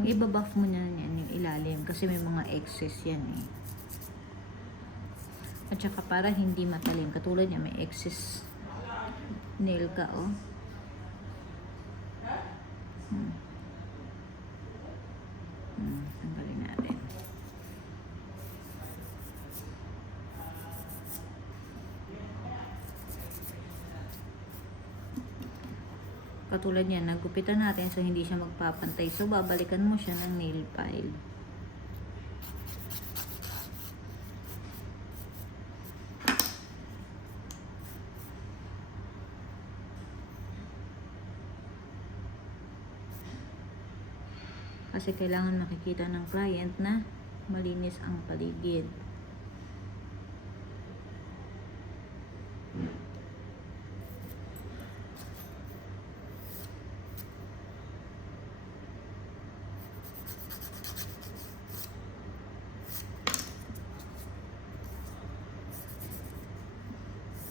Ang ibabuff mo na yan, yung ilalim. Kasi may mga excess yan eh. At saka para hindi matalim. Katulad niya, may excess nail ka, oh. Tanggalin natin. Katulad niya, nagupitan natin so hindi siya magpapantay. So, babalikan mo siya ng nail file. Kasi kailangan makikita ng client na malinis ang paligid.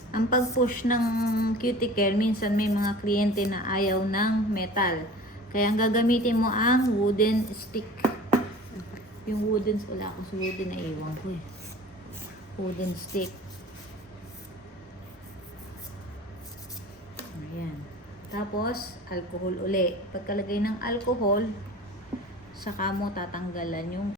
Ang pag-push ng cuticle, minsan may mga kliyente na ayaw ng metal. Kaya ang gagamitin mo ang wooden stick. Yung wooden, wala ako sa wooden, naiwan ko eh. Wooden stick. Ayan. Tapos, alcohol uli. Pagkalagay ng alcohol, saka mo tatanggalan yung